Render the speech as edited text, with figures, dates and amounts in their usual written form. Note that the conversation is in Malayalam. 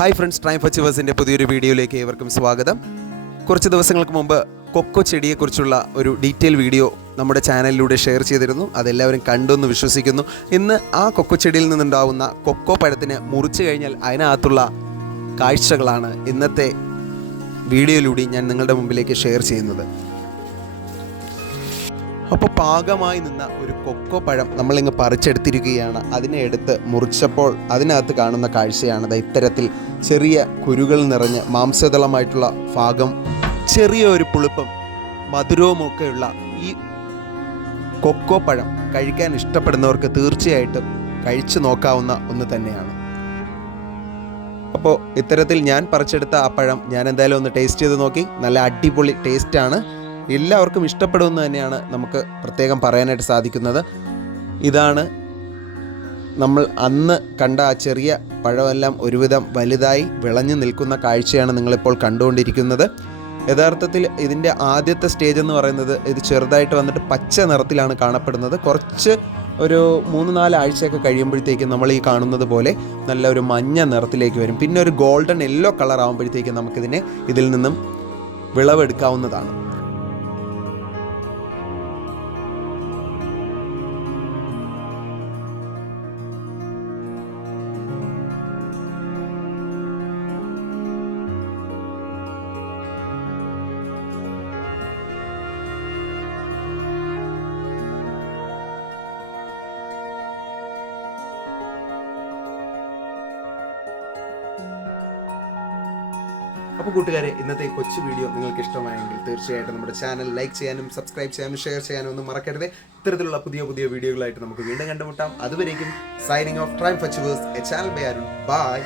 ഹായ് ഫ്രണ്ട്സ്, ട്രൈംഫ് അച്ചീവേഴ്സിൻ്റെ പുതിയൊരു വീഡിയോയിലേക്ക് ഏവർക്കും സ്വാഗതം. കുറച്ച് ദിവസങ്ങൾക്ക് മുമ്പ് കൊക്കോ ചെടിയെക്കുറിച്ചുള്ള ഒരു ഡീറ്റെയിൽ വീഡിയോ നമ്മുടെ ചാനലിലൂടെ ഷെയർ ചെയ്തിരുന്നു. അതെല്ലാവരും കണ്ടെന്ന് വിശ്വസിക്കുന്നു. ഇന്ന് ആ കൊക്കോ ചെടിയിൽ നിന്നുണ്ടാവുന്ന കൊക്കോ പഴത്തിന് മുറിച്ച് കഴിഞ്ഞാൽ അതിനകത്തുള്ള കാഴ്ചകളാണ് ഇന്നത്തെ വീഡിയോയിലൂടെ ഞാൻ നിങ്ങളുടെ മുമ്പിലേക്ക് ഷെയർ ചെയ്യുന്നത്. അപ്പോൾ പാകമായി നിന്ന ഒരു കൊക്കോ പഴം നമ്മളിങ്ങ് പറിച്ചെടുത്തിരിക്കുകയാണ്. അതിനെ എടുത്ത് മുറിച്ചപ്പോൾ അതിനകത്ത് കാണുന്ന കാഴ്ചയാണ് ഇത്തരത്തിൽ ചെറിയ കുരുകൾ നിറഞ്ഞ് മാംസതളമായിട്ടുള്ള ഭാഗം, ചെറിയ ഒരു പുളിപ്പും മധുരവുമൊക്കെയുള്ള ഈ കൊക്കോ പഴം കഴിക്കാൻ ഇഷ്ടപ്പെടുന്നവർക്ക് തീർച്ചയായിട്ടും കഴിച്ചു നോക്കാവുന്ന ഒന്ന് തന്നെയാണ്. അപ്പോൾ ഇത്തരത്തിൽ ഞാൻ പറിച്ചെടുത്ത ആ പഴം ഞാൻ എന്തായാലും ഒന്ന് ടേസ്റ്റ് ചെയ്ത് നോക്കി. നല്ല അടിപൊളി ടേസ്റ്റാണ്. എല്ലാവർക്കും ഇഷ്ടപ്പെടുമെന്ന് തന്നെയാണ് നമുക്ക് പ്രത്യേകം പറയാനായിട്ട് സാധിക്കുന്നത്. ഇതാണ് നമ്മൾ അന്ന് കണ്ട ആ ചെറിയ പഴമെല്ലാം ഒരുവിധം വലുതായി വിളഞ്ഞു നിൽക്കുന്ന കാഴ്ചയാണ് നിങ്ങളിപ്പോൾ കണ്ടുകൊണ്ടിരിക്കുന്നത്. യഥാർത്ഥത്തിൽ ഇതിൻ്റെ ആദ്യത്തെ സ്റ്റേജ് എന്ന് പറയുന്നത് ഇത് ചെറുതായിട്ട് വന്നിട്ട് പച്ച നിറത്തിലാണ് കാണപ്പെടുന്നത്. കുറച്ച് ഒരു 3-4 ആഴ്ചയൊക്കെ കഴിയുമ്പോഴത്തേക്കും നമ്മൾ ഈ കാണുന്നത് പോലെ നല്ല ഒരു മഞ്ഞ നിറത്തിലേക്ക് വരും. പിന്നെ ഒരു ഗോൾഡൻ യെല്ലോ കളർ ആകുമ്പോഴത്തേക്കും നമുക്കിതിനെ ഇതിൽ നിന്നും വിളവെടുക്കാവുന്നതാണ്. അപ്പോൾ കൂട്ടുകാരെ, ഇന്നത്തെ കൊച്ചു വീഡിയോ നിങ്ങൾക്ക് ഇഷ്ടമായെങ്കിൽ തീർച്ചയായിട്ടും നമ്മുടെ ചാനൽ ലൈക്ക് ചെയ്യാനും സബ്സ്ക്രൈബ് ചെയ്യാനും ഷെയർ ചെയ്യാനും ഒന്നും മറക്കരുത്. ഇത്തരത്തിലുള്ള പുതിയ വീഡിയോകളായിട്ട് നമുക്ക് വീണ്ടും കണ്ടുമുട്ടാം. അതുവരേക്കും signing off, Triumph Achievers, a channel by Arun. By.